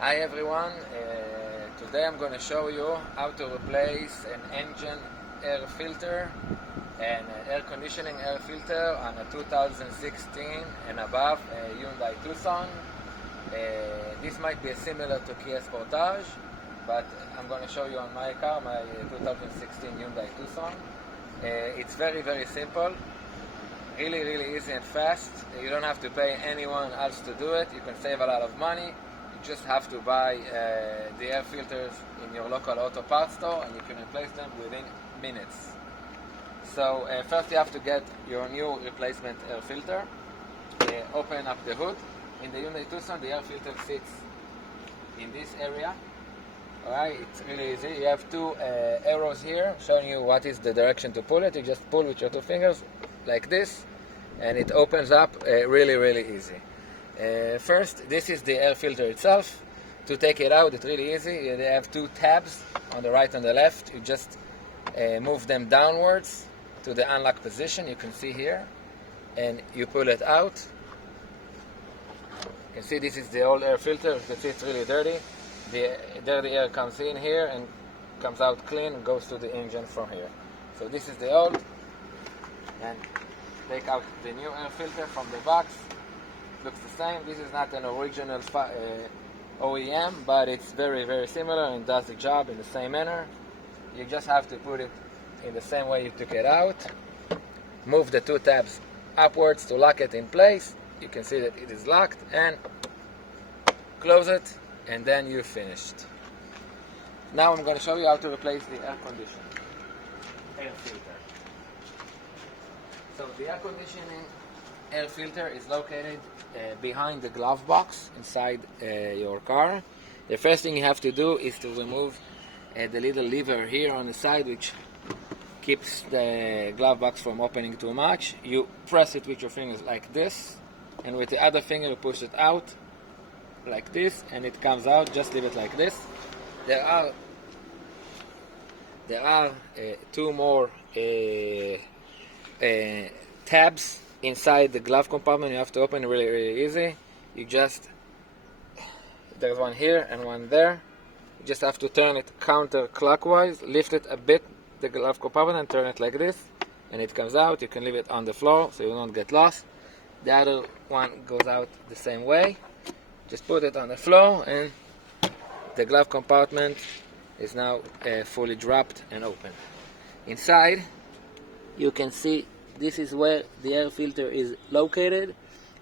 Hi everyone, today I'm going to show you how to replace an engine air filter and an air conditioning air filter on a 2016 and above Hyundai Tucson. This might be similar to Kia Sportage, but I'm going to show you on my car, my 2016 Hyundai Tucson. It's very simple, really easy and fast. You don't have to pay anyone else to do it. You can save a lot of money. You just have to buy the air filters in your local auto parts store, and you can replace them within minutes. So first you have to get your new replacement air filter. Open up the hood. In the Hyundai Tucson, the air filter sits in this area. Alright, it's really easy. You have two arrows here showing you what is the direction to pull it. You just pull with your two fingers like this, and it opens up really easy. First, this is the air filter itself. To take it out, it's really easy. They have two tabs on the right and the left. You just move them downwards to the unlock position, you can see here, and you pull it out. You can see this is the old air filter. You can see it's really dirty. The dirty air comes in here and comes out clean and goes to the engine from here. So this is the old, and take out the new air filter from the box. Looks the same. This is not an original OEM, but it's very similar and does the job in the same manner. You just have to put it in the same way you took it out. Move the two tabs upwards to lock it in place. You can see that it is locked, and close it, and then you're finished. Now I'm going to show you how to replace the air filter. So the air conditioning air filter is located behind the glove box inside your car. The first thing you have to do is to remove the little lever here on the side, which keeps the glove box from opening too much. You press it with your fingers like this, and with the other finger you push it out like this, and it comes out. Just leave it like this. There are two more tabs inside the glove compartment. You have to open really easy. There's one here and one there. You just have to turn it counterclockwise, lift it a bit, the glove compartment, and turn it like this, and it comes out. You can leave it on the floor so you don't get lost. The other one goes out the same way. Just put it on the floor, and the glove compartment is now fully dropped and open. Inside, you can see this is where the air filter is located.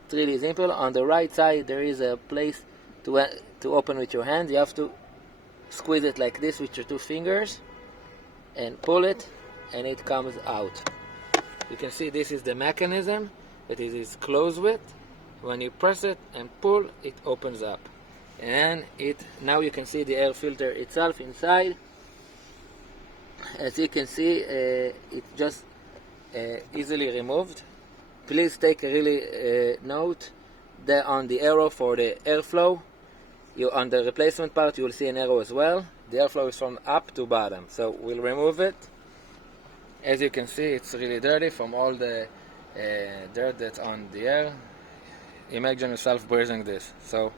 It's really simple. On the right side there is a place to open with your hand. You have to squeeze it like this with your two fingers and pull it, and it comes out. You can see this is the mechanism that it is closed with. When you press it and pull, it opens up, and now you can see the air filter itself inside. As you can see, it's just easily removed. Please take a really note there on the arrow for the airflow. On the replacement part you will see an arrow as well. The airflow is from up to bottom, so we'll remove it. As you can see, it's really dirty from all the dirt that's on the air. Imagine yourself breathing this. So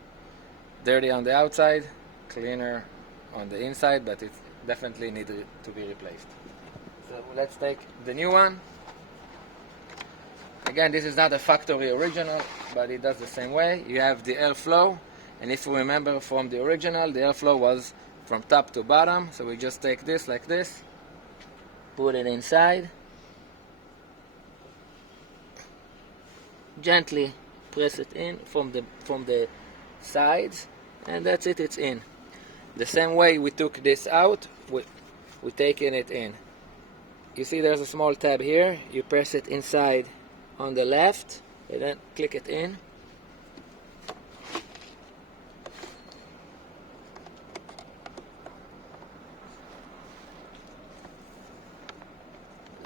dirty on the outside, cleaner on the inside, but it definitely needed to be replaced. So let's take the new one. Again, this is not a factory original, but it does the same way. You have the airflow, and if you remember from the original, the airflow was from top to bottom. So we just take this like this, put it inside, gently press it in from the sides, and that's it, it's in. The same way we took this out, we're taking it in. You see there's a small tab here. You press it inside on the left, and then click it in.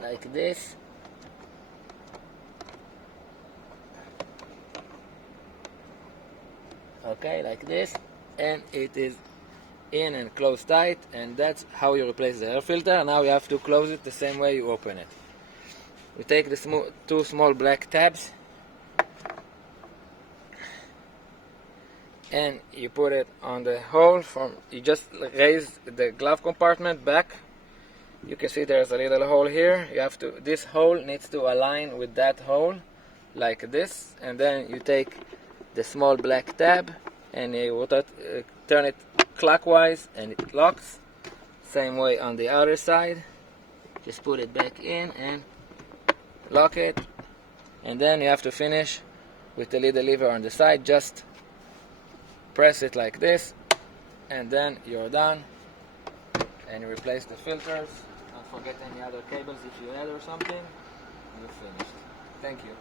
Like this. Okay, like this, and it is in and closed tight, and that's how you replace the air filter. Now you have to close it the same way you open it. We take the two small black tabs and you put it on the hole. You just raise the glove compartment back. You can see there's a little hole here. This hole needs to align with that hole like this, and then you take the small black tab and you turn it clockwise and it locks. Same way on the other side. Just put it back in and lock it, and then you have to finish with the little lever on the side. Just press it like this, and then you're done, and you replace the filters. Don't forget any other cables if you add or something. You're finished. Thank you.